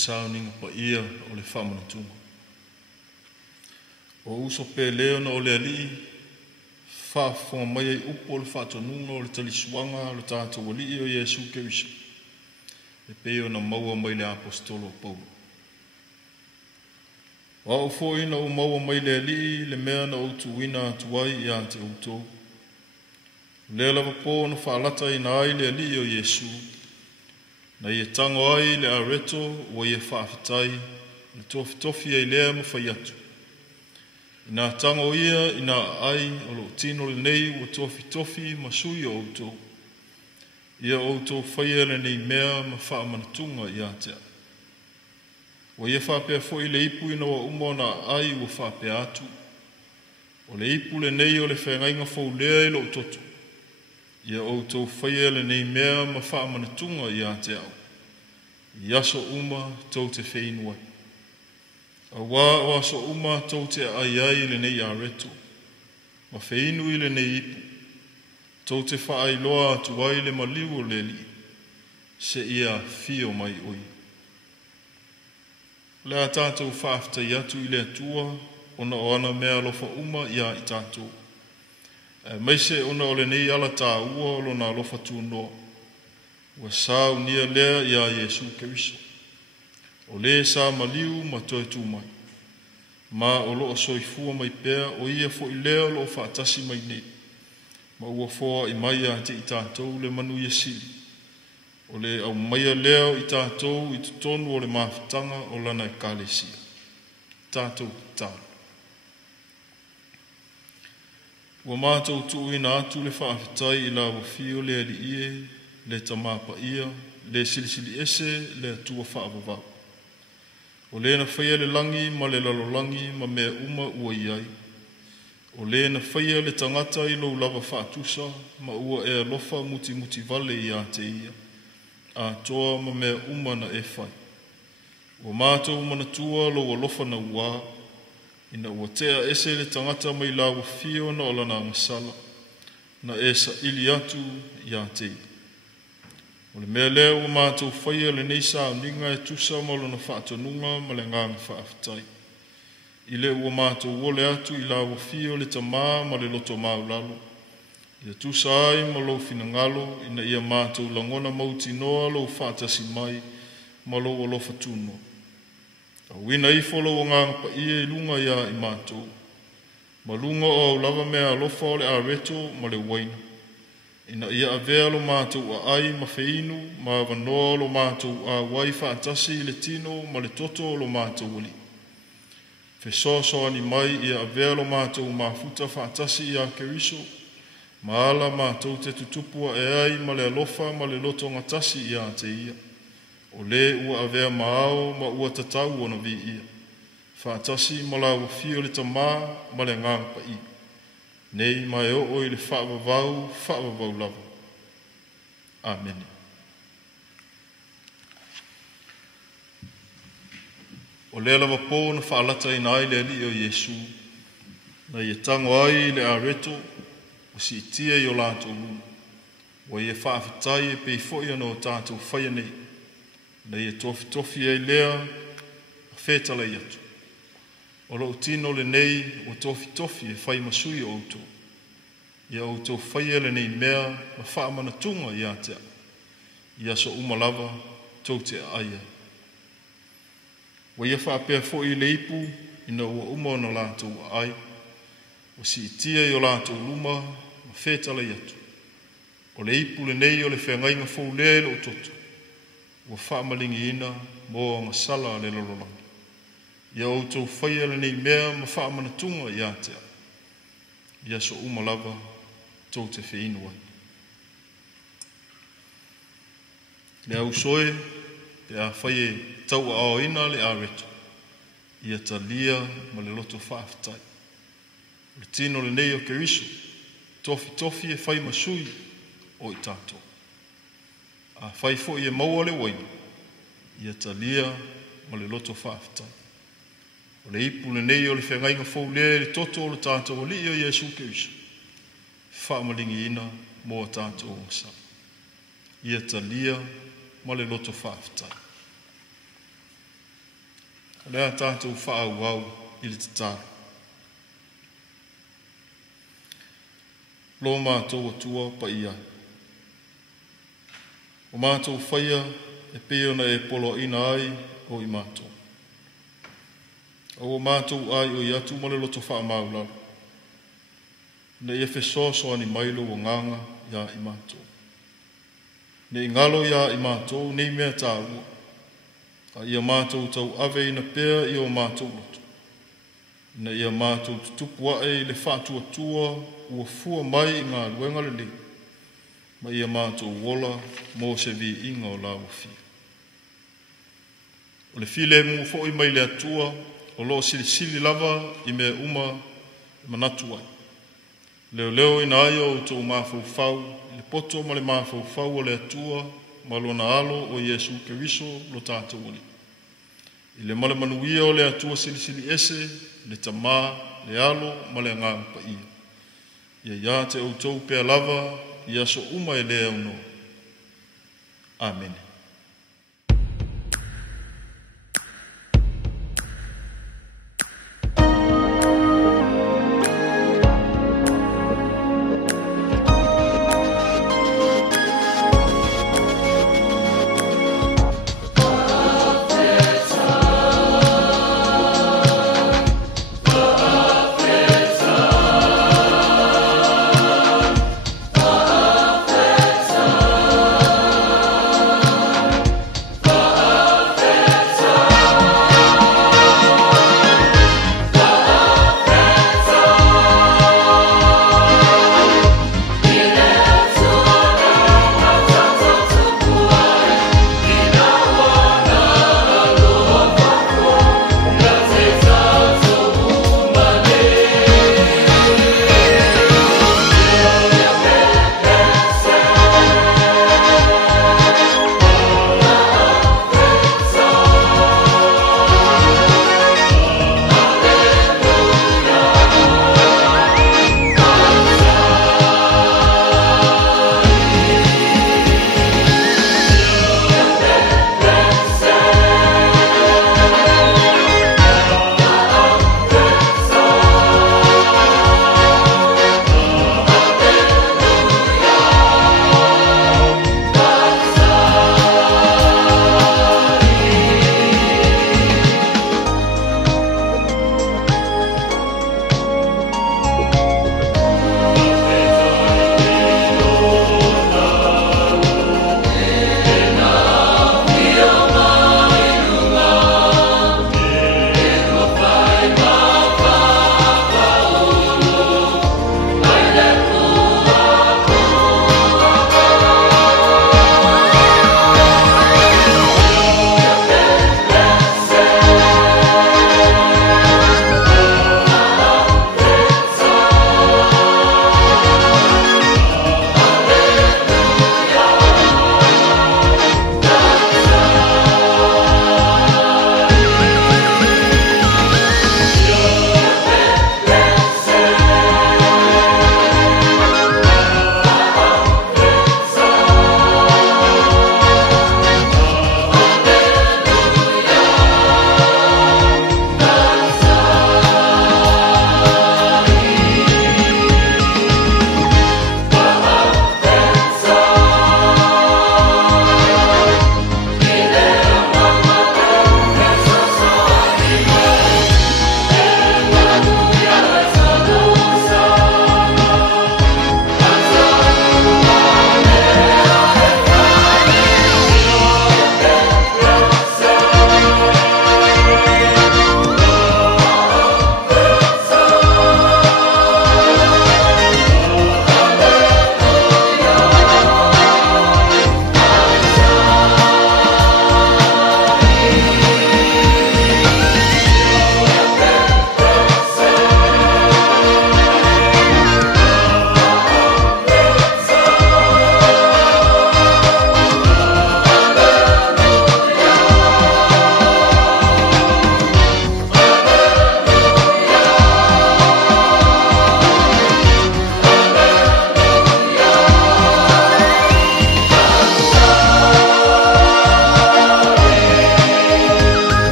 SAUNIGA Pa'ia o le FAAMANATUGA. O uso pe leo na o le ali, whaafonga mai ai upo le whaatonunga o le talisuaga le tātou wali o Yesu Keriso. E peo na maua mai le apostolo Apaula. Wa o foi na o maua mai le ali, le mea na o tuwina atuai ia te autou. Le lava po na whaalata i na ai le ali o Yesu. Na ia tango ai le areto o ia whaafitai, le tofi ai lea mawhai atu. Ina tango ia ina ai o lo tino lenei o tofi masui o autou. Ia autou whaia lenei mea ma FAAMANATUGA ia tea. O ia whapea fo i le ipu ina wa umona ai o whapea atu. O le ipu lenei o le whengainga fau lea i lo toto. Ia autou whaia lenei mea ma FAAMANATUGA ia tea. Iaso uma tau te wheinua. A wā o aso uma tau te ai lenei areto. Ma wheinu i lenei ipu. Tau te whaailoa atu ai le maliu o le li. Se ia fio mai oi. Le a tātou whaaftai atu i le atua. Ona o ana mea lofa uma ia i tātou. Maise ona o lenei ala tā ua o lona lofa tūnoa. Ua saunia lea ia Yesu Keriso. O le sa maliu ma toe tu mai. Ma o loo soifua mai pea o ia fo i lea lo whaatasi mai nei. Ma ua foa i mai a te i tātou le manu ia sili. O le au maia leo i tātou i tutonu o le mawhitanga o lana e kālesia. Tātou tālu. Ua mātou tuuina atu le whaafetai i la wafio le ali ie, le tamā Pa'ia, le silisili ese, le atua whaavavau. O le na whaia le langi ma le lalolangi ma mea uma ua iai. O le na whaia le tangata i lo lava whaatusa ma ua e alofa muti vale i a te ia. A toa ma mea uma na e whai. Ua mātou manatua lo alofa na ua. Ina ua tea ese le tangata mai la wafio na ola na ngasala. Na e sa ili atu i a te ia. O le mea lea ua mātou whaia le nei SAUNIGA e tusa ma lona whaatonunga ma le nganga whaafitai. I le ua mātou wole atu i la wafio le tamā ma le loto maulalo. Ia tusa ai ma lo finangalo ina ia mātou langona mauti noa lo whaatasi mai ma lo alofa tuno. A wina i folo o nganga Pa'ia i lunga ia i mātou. Ma lunga o lava mea alofa o le areto ma le waina. Ina ia avea lo mātou a ai ma wheinu, ma wanoa lo mātou a wai whaatasi i le tino, ma le toto lo mātou wali. Whesoa ani mai ia avea lo mātou ma futa whaatasi i a Keriso, ma ala mātou te tutupua e ai ma le alofa ma le loto ngatasi i a te ia. O le ua avea maao ma ua tatau ona vi ia. Whaatasi ma la wafio le tamā ma le nganga Pa'ia. Nei mai o i le whaavavau lava. Amen. O le lava pō na whaalata i nai le ali o Yesu. Na ia tango ai le areto, o si itia i o lātou luna. O ia whaafetai e pei fōia no tātou whaia nei. Na ia tofi ai lea, a whetala i atu. O lo tino lenei o tofi e whai masui o autou. Ia autou whaia lenei mea ma FAAMANATUGA ia tea. Ia so umalava tau te aia. Wa ia whaapea fo i le ipu ina ua uma na lātou ai. O si itia i o lātou luma ma whetala i atu. O le ipu lenei o le whengainga fau lea o toto. Ua whaamalingi ina mo ngā sala le lololangi. Ia autou whaia lenei mea ma FAAMANATUGA ia tea. Ia so umalava tau te wheinua. Le au soe, pe a whaie tau a ina le areto. Ia ta lia ma le loto whaafetai. Le tino le nei o Keriso, tofi e whai masui o i tātou. A whai fo ia maua le waina. Ia ta lia ma le loto whaafetai. O le ipu le nei o le whengainga fau lea le toto o le tātou o li o Yesu Keriso. Whaamalingi ina mo tātou o ngasa. Ia ta lia ma le loto whaafetai. lea tātou whaau i le tatara. Lo mātou atua paia. O mātou whaia e peona e polo ina ai o i mātou. O mātou ai o i atu male loto wha maularo. Ne i FAAMANATUGA ani mailo o nganga ia i mātou. Ne i ngalo ia i mātou nei mea tā ua. A ia mātou tau ave ina pea i o mātou loto. Ne ia mātou tutupu ae i le whātua tua ua fua mai i ngā luenga le li. Ma ia mātou wola mō se vi inga o la ufi. O le file mu fo i mai le atua o lo sili lava i mea uma manatu ai. Leo ina aia o tō mafau, le poto ma le mafau o le atua, ma lona alo o Yesu Keriso lo tātou oli. I le male manuia o le atua sili ese, le tamā, le alo, ma le ngā paia. Ia te o tō pea lava, ia so uma e lea uno. Amen.